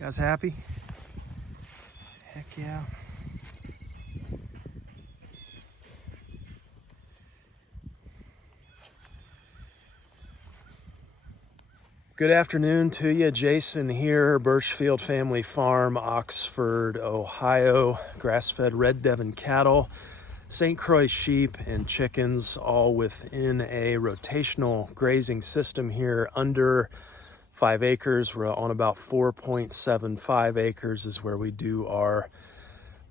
You guys happy? Heck yeah. Good afternoon to you. Jason here, Birchfield Family Farm, Oxford, Ohio. Grass-fed Red Devon cattle, St Croix sheep and chickens, all within a rotational grazing system here under 5 acres. We're on about 4.75 acres is where we do our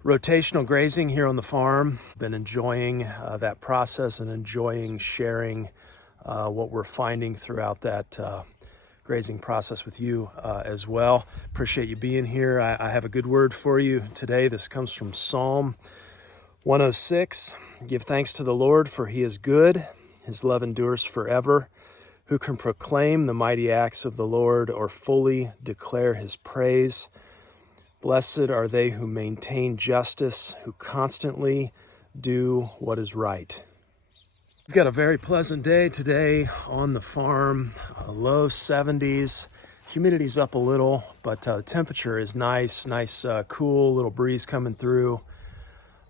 rotational grazing here on the farm. Been enjoying that process and enjoying sharing what we're finding throughout that grazing process with you as well. Appreciate you being here. I have a good word for you today. This comes from Psalm 106. Give thanks to the Lord, for he is good. His love endures forever. Who can proclaim the mighty acts of the Lord or fully declare his praise? Blessed are they who maintain justice, who constantly do what is right. We've got a very pleasant day today on the farm, low 70s. Humidity's up a little, but the temperature is nice, cool, little breeze coming through.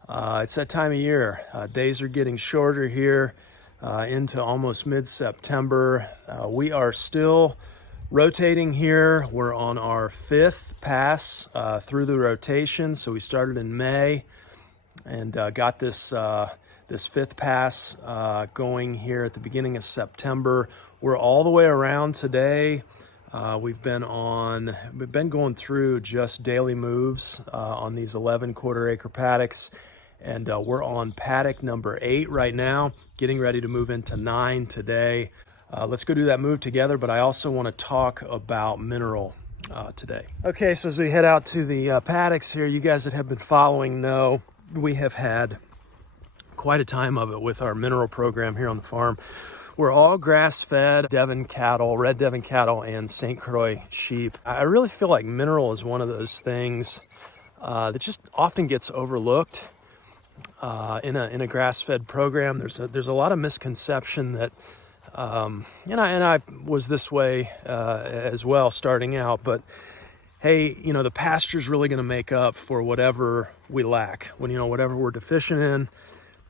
It's that time of year. Days are getting shorter here into almost mid-September. We are still rotating here. We're on our 5th pass through the rotation. So we started in May and got this 5th pass going here at the beginning of September. We're all the way around today. We've been going through just daily moves on these 11 quarter-acre paddocks, and we're on paddock number 8 right now, getting ready to move into 9 today. Let's go do that move together, but I also want to talk about mineral today. Okay, so as we head out to the paddocks here, you guys that have been following know we have had quite a time of it with our mineral program here on the farm. We're all grass-fed Devon cattle, Red Devon cattle, and St Croix sheep. I really feel like mineral is one of those things that just often gets overlooked in a grass-fed program. There's a lot of misconception that, and I was this way as well starting out, but hey, the pasture's really going to make up for whatever we lack. Whatever we're deficient in,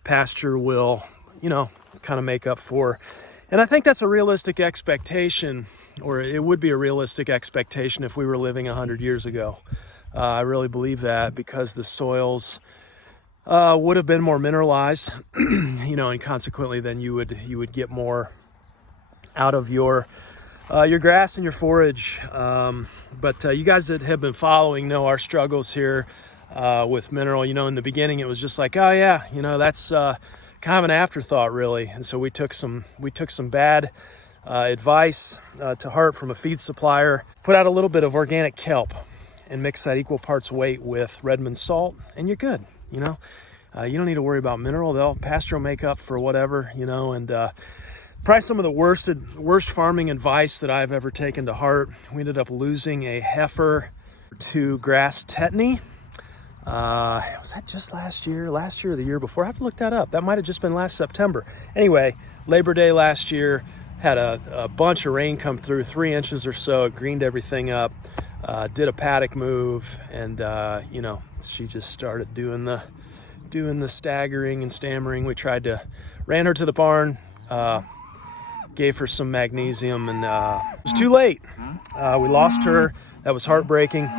pasture will, kind of make up for. And I think that's a realistic expectation, or it would be a realistic expectation if we were living 100 years ago. I really believe that because the soils would have been more mineralized, and consequently then you would get more out of your grass and your forage. But you guys that have been following know our struggles here with mineral. In the beginning it was just like, oh yeah, that's kind of an afterthought really. And so we took some bad advice to heart from a feed supplier, put out a little bit of organic kelp and mix that equal parts weight with Redmond salt, and you're good. You don't need to worry about mineral. Pasture will make up for whatever, and probably some of the worst farming advice that I've ever taken to heart. We ended up losing a heifer to grass tetany. Was that just last year or the year before? I have to look that up. That might have just been last September. Anyway, Labor Day last year, had a bunch of rain come through, 3 inches or so. It greened everything up. Did a paddock move, and she just started doing the staggering and stammering. We ran her to the barn, gave her some magnesium, and it was too late. We lost her. That was heartbreaking.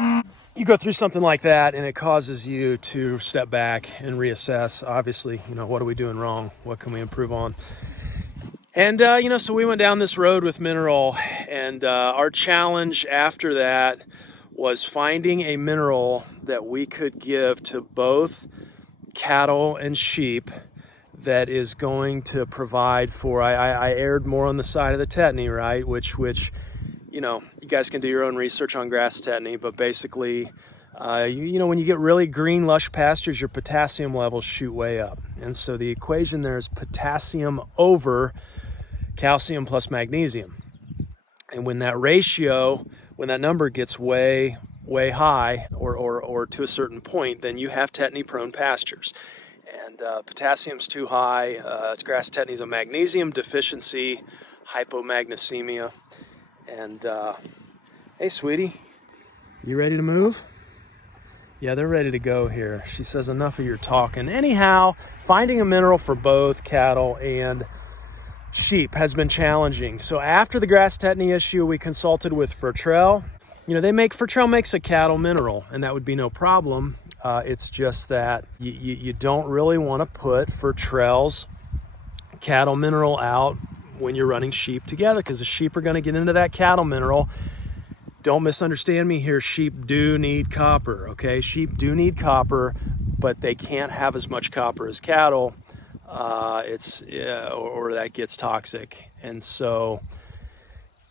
You go through something like that and it causes you to step back and reassess. Obviously, what are we doing wrong? What can we improve on? And, so we went down this road with mineral, and our challenge after that was finding a mineral that we could give to both cattle and sheep that is going to provide for, I erred more on the side of the tetany, right? Which, you guys can do your own research on grass tetany, but basically, when you get really green, lush pastures, your potassium levels shoot way up. And so the equation there is potassium over calcium plus magnesium. And when that number gets way high or to a certain point, then you have tetany-prone pastures. And potassium's too high. Grass tetany is a magnesium deficiency, hypomagnesemia. And hey, sweetie, You ready to move? Yeah, they're ready to go here. She says enough of your talking. Anyhow, finding a mineral for both cattle and sheep has been challenging. So after the grass tetany issue, we consulted with Fertrell. Fertrell makes a cattle mineral, and that would be no problem. It's just that you don't really want to put Fertrell's cattle mineral out when you're running sheep together, because the sheep are going to get into that cattle mineral. Don't misunderstand me here. Sheep do need copper, okay? Sheep do need copper, but they can't have as much copper as cattle. Or that gets toxic. And so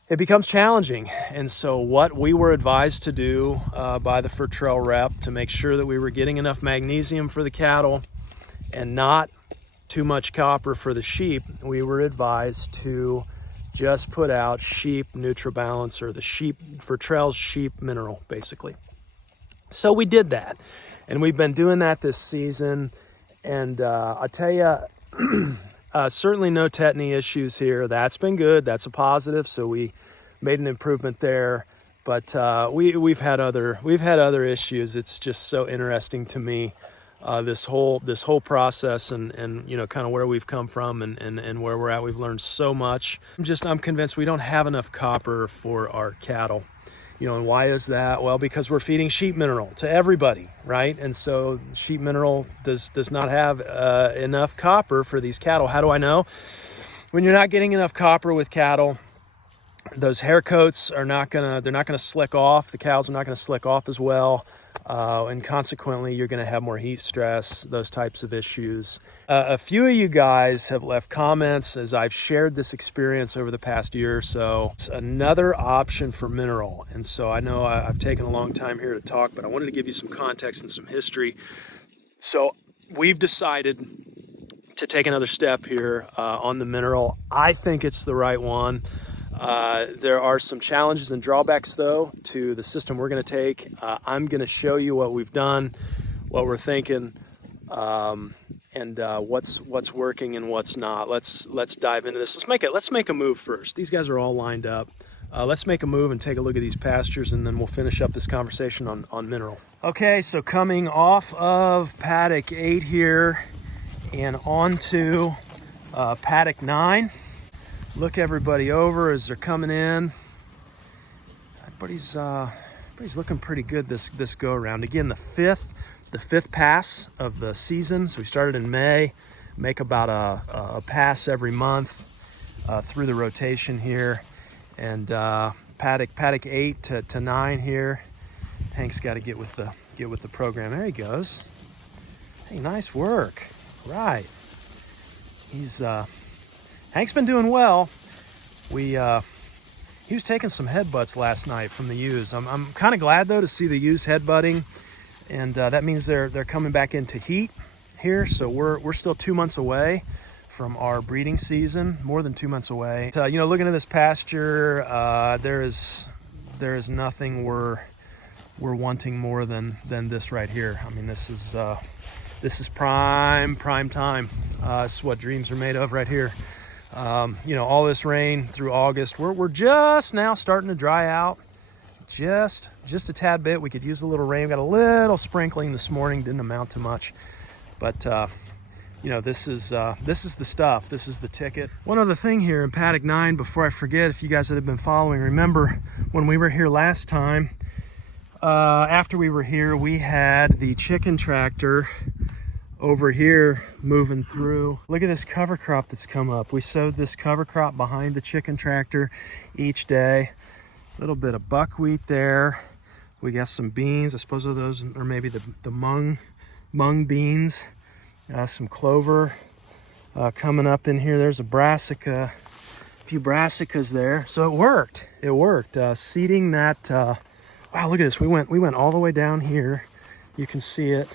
it becomes challenging. And so what we were advised to do by the Fertrell rep to make sure that we were getting enough magnesium for the cattle and not too much copper for the sheep, we were advised to just put out sheep NutriBalance, or the Fertrell's sheep mineral, basically. So we did that, and we've been doing that this season. And I'll tell you, certainly no tetany issues here. That's been good. That's a positive. So we made an improvement there. But we've had other issues. It's just so interesting to me, this whole process, and kind of where we've come from and where we're at. We've learned so much. I'm convinced we don't have enough copper for our cattle. And why is that? Well, because we're feeding sheep mineral to everybody, right? And so sheep mineral does not have enough copper for these cattle. How do I know? When you're not getting enough copper with cattle, those hair coats they're not gonna slick off. The cows are not gonna slick off as well. And consequently, you're going to have more heat stress, those types of issues. A few of you guys have left comments as I've shared this experience over the past year or so. It's another option for mineral. And so I know I've taken a long time here to talk, but I wanted to give you some context and some history. So we've decided to take another step here on the mineral. I think it's the right one. There are some challenges and drawbacks, though, to the system we're going to take. I'm going to show you what we've done, what we're thinking, and what's working and what's not. Let's dive into this. Let's make a move first. These guys are all lined up. Let's make a move and take a look at these pastures, and then we'll finish up this conversation on mineral. Okay, so coming off of paddock 8 here and onto paddock 9. Look everybody over as they're coming in. Everybody's looking pretty good this go around. Again, the fifth pass of the season. So we started in May, make about a pass every month through the rotation here. And paddock 8 to 9 here. Hank's got to get with the program. There he goes. Hey, nice work. Right. Hank's been doing well. He was taking some headbutts last night from the ewes. I'm kind of glad though to see the ewes headbutting, and that means they're coming back into heat here. So we're still 2 months away from our breeding season, more than 2 months away. Looking at this pasture, there is nothing we're wanting more than this right here. I mean, this is prime time. This is what dreams are made of right here. All this rain through August, we're just now starting to dry out, just a tad bit. We could use a little rain. We got a little sprinkling this morning, didn't amount to much, but this is the stuff. This is the ticket. One other thing here in paddock 9 before I forget, if you guys that have been following, remember when we were here last time, after we were here, we had the chicken tractor over here moving through. Look at this cover crop that's come up. We sowed this cover crop behind the chicken tractor each day. A little bit of buckwheat there. We got some beans. I suppose those are maybe the mung beans. Some clover coming up in here. There's a brassica, a few brassicas there. So it worked. Seeding that. Wow, look at this. We went all the way down here. You can see it.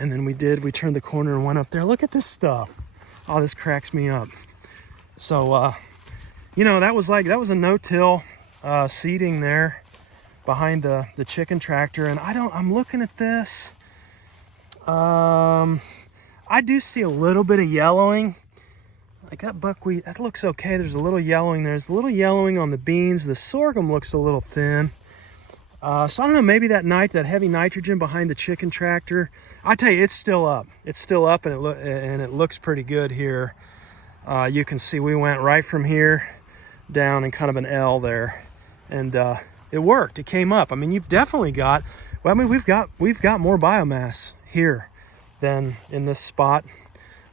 And then we turned the corner and went up there. Look at this stuff. Oh, this cracks me up. So, that was a no-till seeding there behind the chicken tractor. And I'm looking at this. I do see a little bit of yellowing. Like that buckwheat, that looks okay. There's a little yellowing there. There's a little yellowing on the beans. The sorghum looks a little thin. So I don't know, maybe that heavy nitrogen behind the chicken tractor. I tell you, it's still up. It's still up, and it looks pretty good here. You can see we went right from here down in kind of an L there, and it worked. It came up. I mean, you've definitely got. Well, I mean, we've got more biomass here than in this spot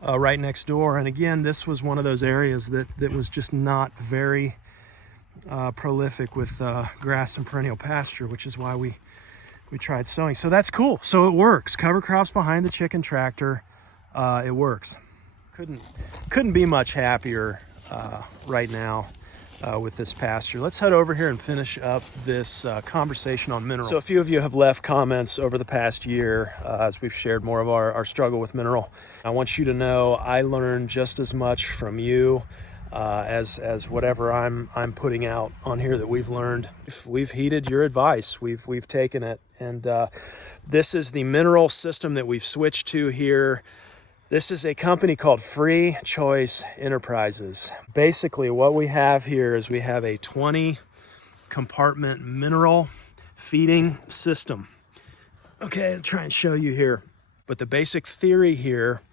right next door. And again, this was one of those areas that was just not very prolific with grass and perennial pasture, which is why we tried sowing. So that's cool. So it works. Cover crops behind the chicken tractor. It works. Couldn't be much happier right now with this pasture. Let's head over here and finish up this conversation on mineral. So a few of you have left comments over the past year as we've shared more of our struggle with mineral. I want you to know I learned just as much from you as whatever I'm putting out on here that we've learned. We've heeded your advice. We've taken it, and this is the mineral system that we've switched to here. This is a company called Free Choice Enterprises. Basically, what we have here is we have a 20 compartment mineral feeding system. Okay, I'll try and show you here. But the basic theory here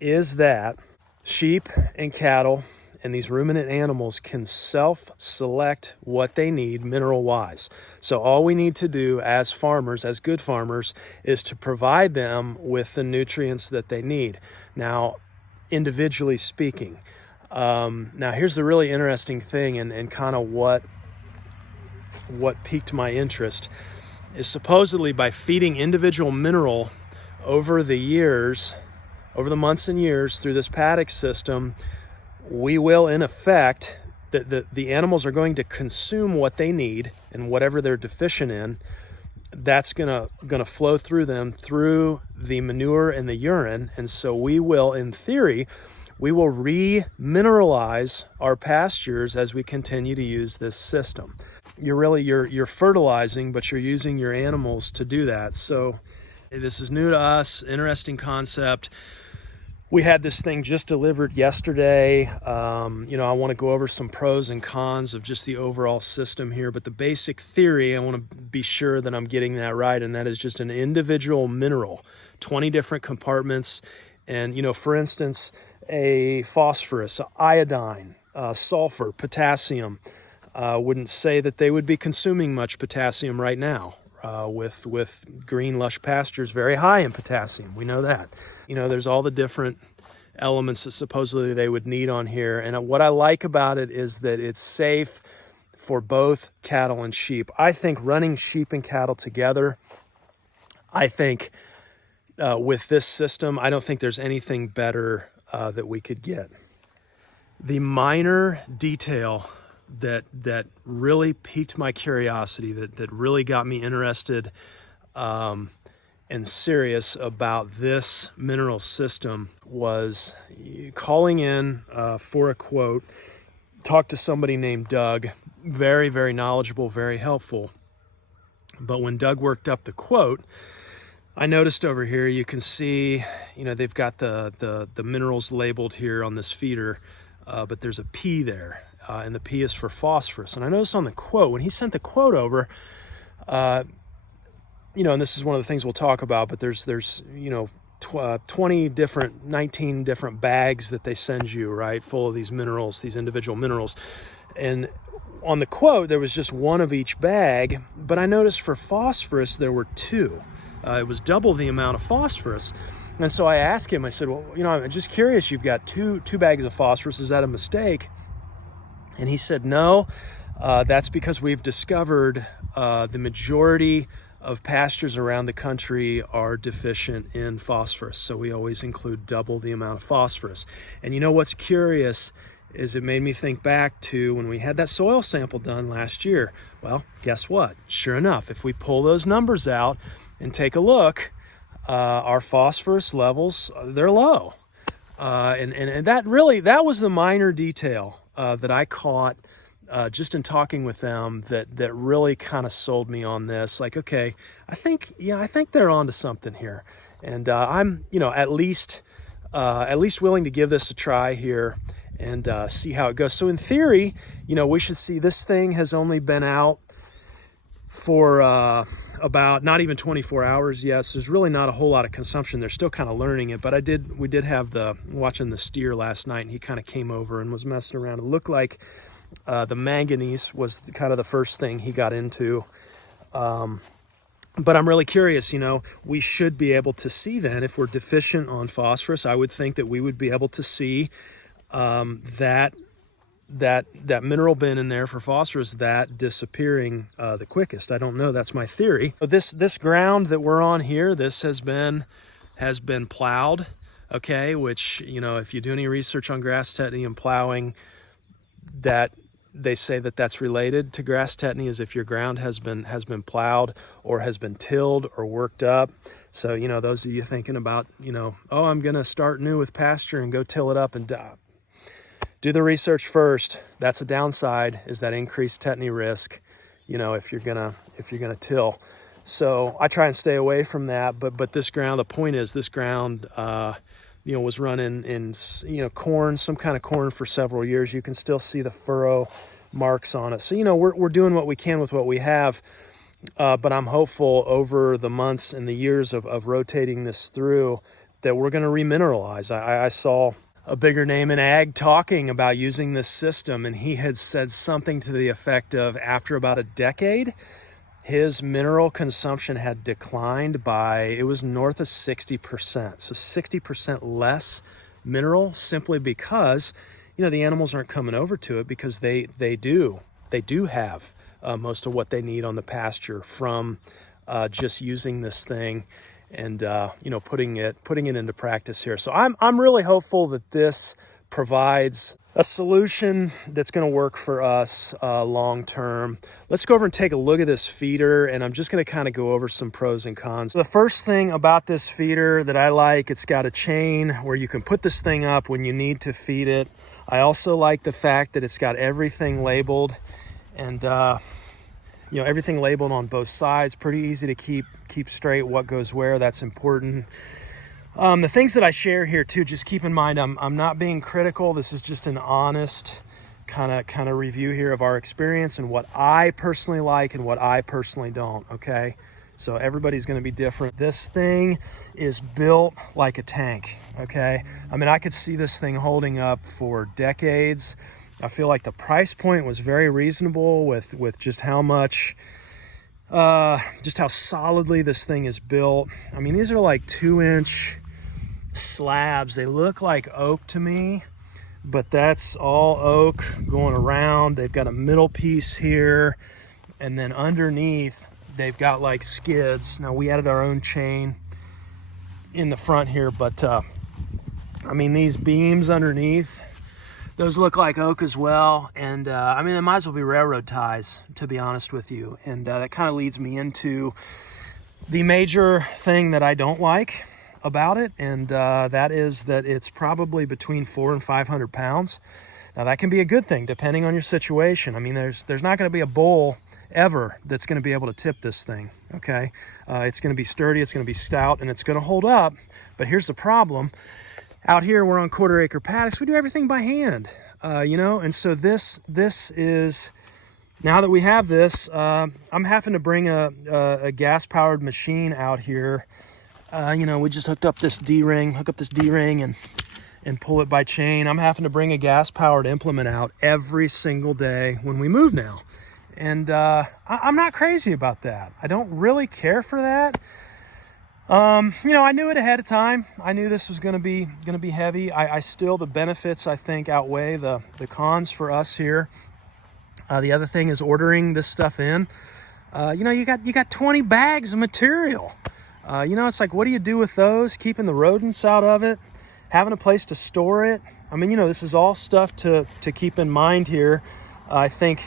is that sheep and cattle and these ruminant animals can self-select what they need mineral-wise. So all we need to do as farmers, as good farmers, is to provide them with the nutrients that they need. Now, individually speaking. Now, here's the really interesting thing, and kind of what piqued my interest, is supposedly by feeding individual mineral over the years, over the months and years through this paddock system, we will, in effect, the animals are going to consume what they need, and whatever they're deficient in, that's gonna flow through them through the manure and the urine. And so we will, in theory, we will re-mineralize our pastures as we continue to use this system. You're fertilizing, but you're using your animals to do that. So this is new to us, interesting concept. We had this thing just delivered yesterday. I want to go over some pros and cons of just the overall system here, but the basic theory, I want to be sure that I'm getting that right, and that is just an individual mineral, 20 different compartments. And, for instance, a phosphorus, iodine, sulfur, potassium. Wouldn't say that they would be consuming much potassium right now. With green, lush pastures very high in potassium. We know that. There's all the different elements that supposedly they would need on here. And what I like about it is that it's safe for both cattle and sheep. I think running sheep and cattle together, I think with this system, I don't think there's anything better that we could get. The minor detail that really piqued my curiosity, that really got me interested and serious about this mineral system was calling in for a quote. Talked to somebody named Doug, very, very knowledgeable, very helpful. But when Doug worked up the quote, I noticed over here, you can see, they've got the minerals labeled here on this feeder, but there's a P there. And the P is for phosphorus. And I noticed on the quote, when he sent the quote over, and this is one of the things we'll talk about, but there's 19 different bags that they send you, right, full of these minerals, these individual minerals. And on the quote, there was just one of each bag, but I noticed for phosphorus, there were two. It was double the amount of phosphorus. And so I asked him, I said, well, I'm just curious, you've got two bags of phosphorus, is that a mistake? And he said, no, that's because we've discovered the majority of pastures around the country are deficient in phosphorus. So we always include double the amount of phosphorus. And what's curious is it made me think back to when we had that soil sample done last year. Well, guess what? Sure enough, if we pull those numbers out and take a look, our phosphorus levels, they're low. And that was the minor detail that I caught just in talking with them that really kind of sold me on this. Like, okay, I think they're onto something here, and I'm at least willing to give this a try here and see how it goes. So in theory, we should see this thing has only been out for about not even 24 hours. Yes, there's really not a whole lot of consumption. They're still kind of learning it, but we did have watching the steer last night, and he kind of came over and was messing around. It looked like the manganese was kind of the first thing he got into. But I'm really curious, we should be able to see then if we're deficient on phosphorus. I would think that we would be able to see that mineral bin in there for phosphorus, that disappearing the quickest. I don't know. That's my theory. This ground that we're on here, this has been plowed, okay, which, if you do any research on grass tetany and plowing, that they say that that's related to grass tetany, is if your ground has been plowed or has been tilled or worked up. So, those of you thinking about, oh, I'm going to start new with pasture and go till it up and do the research first. That's a downside, is that increased tetany risk, if you're gonna till. So I try and stay away from that. But this ground, the point is, this ground, was running in, corn, some kind of corn for several years. You can still see the furrow marks on it. So, we're doing what we can with what we have. But I'm hopeful over the months and the years of rotating this through that we're going to remineralize. I saw a bigger name in ag talking about using this system, and he had said something to the effect of, after about a decade, his mineral consumption had declined by, it was north of 60%. So 60% less mineral, simply because, the animals aren't coming over to it, because they do have most of what they need on the pasture from just using this thing and putting it into practice here. So I'm really hopeful that this provides a solution that's going to work for us long term. Let's go over and take a look at this feeder, and I'm just going to kind of go over some pros and cons. The first thing about this feeder that I like, it's got a chain where you can put this thing up when you need to feed it. I also like the fact that it's got everything labeled, and everything labeled on both sides. Pretty easy to keep straight what goes where. That's important. The things that I share here too, just keep in mind, I'm not being critical. This is just an honest kind of review here of our experience and what I personally like and what I personally don't. Okay, so everybody's going to be different. This thing is built like a tank. Okay, I could see this thing holding up for decades. I feel like the price point was very reasonable with just how much, just how solidly this thing is built. These are like 2-inch slabs. They look like oak to me, but that's all oak going around. They've got a middle piece here, and then underneath they've got like skids. Now, we added our own chain in the front here, but these beams underneath, those look like oak as well. And they might as well be railroad ties, to be honest with you. And that kind of leads me into the major thing that I don't like about it, and that is that it's probably between 400 and 500 pounds. Now, that can be a good thing depending on your situation. There's not going to be a bull ever that's going to be able to tip this thing. Okay, it's going to be sturdy, it's going to be stout, and it's going to hold up. But here's the problem. Out here, we're on quarter-acre paddocks. We do everything by hand, and so this is, now that we have this, I'm having to bring a gas-powered machine out here. We just hook up this D-ring and pull it by chain. I'm having to bring a gas-powered implement out every single day when we move now. And I'm not crazy about that. I don't really care for that. I knew it ahead of time. I knew this was going to be heavy. I still, the benefits, I think, outweigh the cons for us here. The other thing is ordering this stuff in. You got 20 bags of material. It's like, what do you do with those? Keeping the rodents out of it, having a place to store it. This is all stuff to keep in mind here. I think,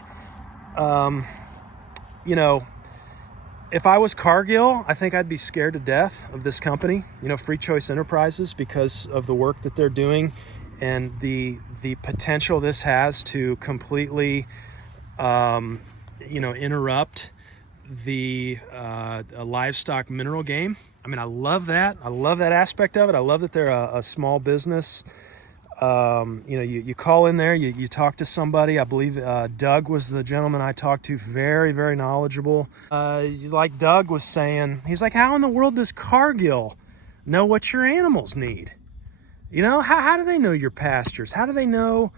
if I was Cargill, I think I'd be scared to death of this company, Free Choice Enterprises, because of the work that they're doing and the potential this has to completely, interrupt the livestock mineral game. I love that. I love that aspect of it. I love that they're a small business You know, you call in there, you talk to somebody. I believe Doug was the gentleman I talked to, very, very knowledgeable. Like Doug was saying, he's like, how in the world does Cargill know what your animals need? You know, how do they know your pastures? How do they know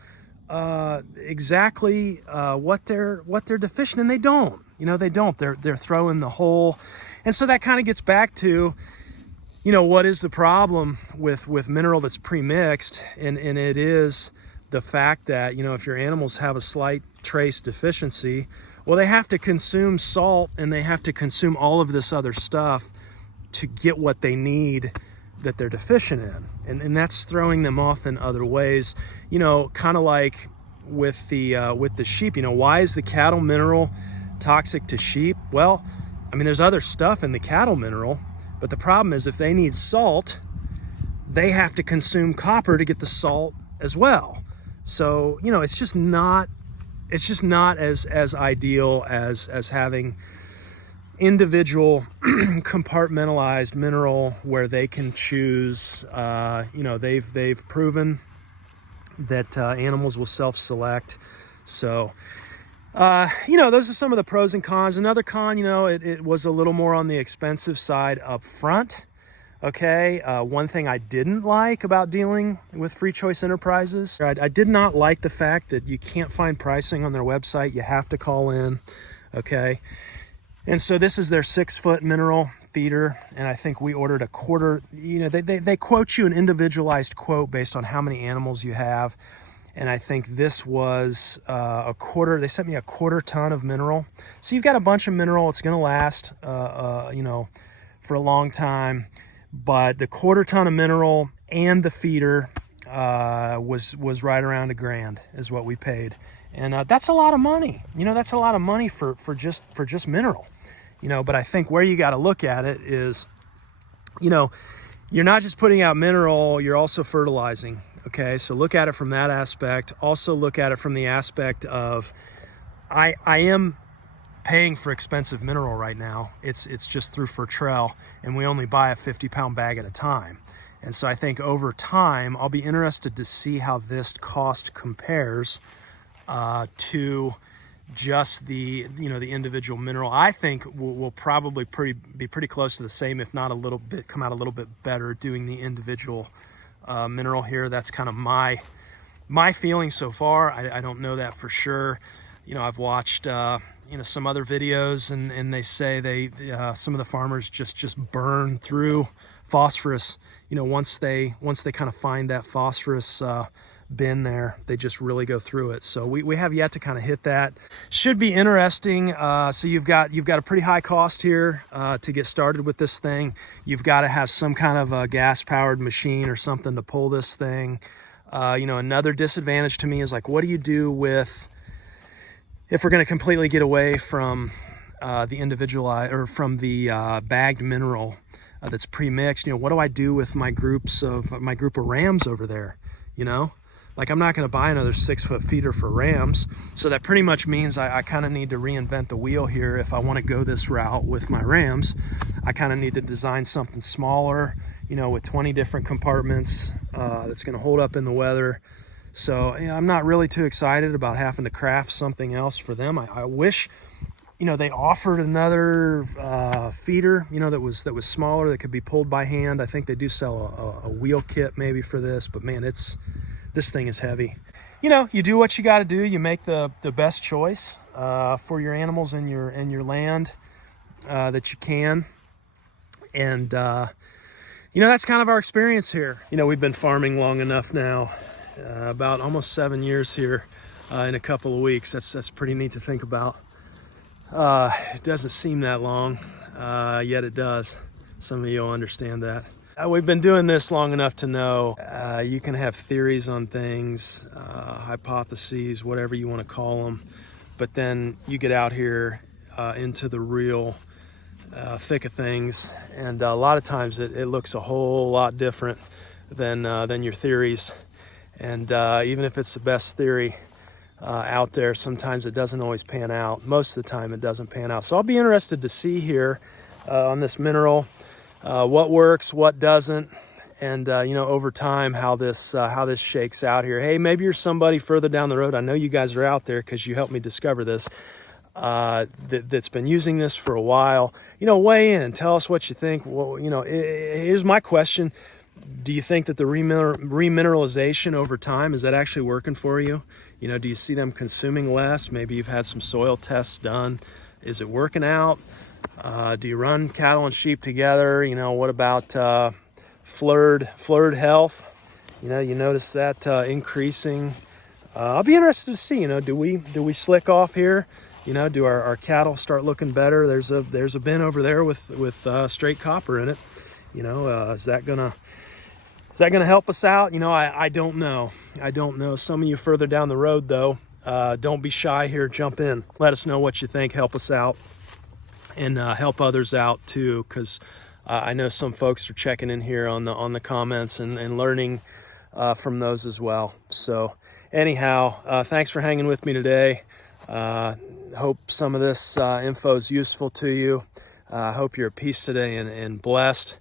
exactly what they're deficient in? They don't. You know, they don't. They're throwing the whole, and so that kind of gets back to, you know, what is the problem with mineral that's pre-mixed, and it is the fact that, you know, if your animals have a slight trace deficiency, well, they have to consume salt and they have to consume all of this other stuff to get what they need that they're deficient in, and that's throwing them off in other ways. You know, kind of like with the sheep. You know, why is the cattle mineral toxic to sheep? Well, I mean, there's other stuff in the cattle mineral, but the problem is if they need salt, they have to consume copper to get the salt as well. So, you know, it's just not as ideal as having individual compartmentalized mineral where they can choose. You know, they've proven that animals will self-select. So, you know, those are some of the pros and cons. Another con, you know, it was a little more on the expensive side up front. Okay, one thing I didn't like about dealing with Free Choice Enterprises, I did not like the fact that you can't find pricing on their website. You have to call in, okay? And so this is their 6-foot mineral feeder, and I think we ordered a quarter. You know, they quote you an individualized quote based on how many animals you have. And I think this was a quarter. They sent me a quarter ton of mineral. So you've got a bunch of mineral. It's going to last, you know, for a long time. But the quarter ton of mineral and the feeder was right around $1,000 is what we paid. And that's a lot of money. You know, that's a lot of money for just mineral. You know, but I think where you got to look at it is, you know, you're not just putting out mineral, you're also fertilizing. Okay, so look at it from that aspect. Also look at it from the aspect of, I am paying for expensive mineral right now. It's just through Fertrell, and we only buy a 50-pound bag at a time. And so I think over time, I'll be interested to see how this cost compares to just the, you know, the individual mineral. I think will probably be pretty close to the same, if not a little bit, come out a little bit better doing the individual mineral here. That's kind of my feeling so far. I don't know that for sure. You know, I've watched you know, some other videos, and they say some of the farmers just burn through phosphorus. You know, once they kind of find that phosphorus bin there, they just really go through it. So we have yet to kind of hit that. Should be interesting. So you've got a pretty high cost here to get started with this thing. You've got to have some kind of a gas powered machine or something to pull this thing. You know, another disadvantage to me is, like, what do you do with, if we're going to completely get away from the individualized or from the bagged mineral that's pre-mixed? You know, what do I do with my group of rams over there? You know, like, I'm not going to buy another 6-foot feeder for rams. So that pretty much means I kind of need to reinvent the wheel here. If I want to go this route with my rams, I kind of need to design something smaller, you know, with 20 different compartments that's going to hold up in the weather. So, you know, I'm not really too excited about having to craft something else for them. I wish, you know, they offered another feeder, you know, that was smaller, that could be pulled by hand. I think they do sell a wheel kit maybe for this, but man, this thing is heavy. You know, you do what you got to do. You make the best choice for your animals and your land that you can. And you know, that's kind of our experience here. You know, we've been farming long enough now, about almost 7 years here in a couple of weeks. That's pretty neat to think about. It doesn't seem that long, yet it does. Some of you will understand that. We've been doing this long enough to know you can have theories on things, hypotheses, whatever you want to call them, but then you get out here into the real thick of things, and a lot of times it looks a whole lot different than your theories. And even if it's the best theory out there, sometimes it doesn't always pan out. Most of the time it doesn't pan out. So I'll be interested to see here on this mineral what works, what doesn't, and over time how this shakes out here. Hey, maybe you're somebody further down the road. I know you guys are out there because you helped me discover this. That's been using this for a while. Weigh in, tell us what you think. Well, here's my question. Do you think that the remineralization over time, is that actually working for you? Do you see them consuming less? Maybe you've had some soil tests done. Is it working out? Do you run cattle and sheep together? What about flurred health? You notice that increasing. I'll be interested to see. Do we slick off here? Do our cattle start looking better? There's a bin over there with straight copper in it. Is that gonna help us out? I don't know. Some of you further down the road, though, don't be shy here. Jump in. Let us know what you think. Help us out, and help others out too, because I know some folks are checking in here on the comments and learning from those as well. So anyhow, thanks for hanging with me today. Hope some of this info is useful to you. Hope you're at peace today and blessed.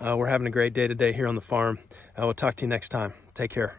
We're having a great day today here on the farm. We'll talk to you next time. Take care.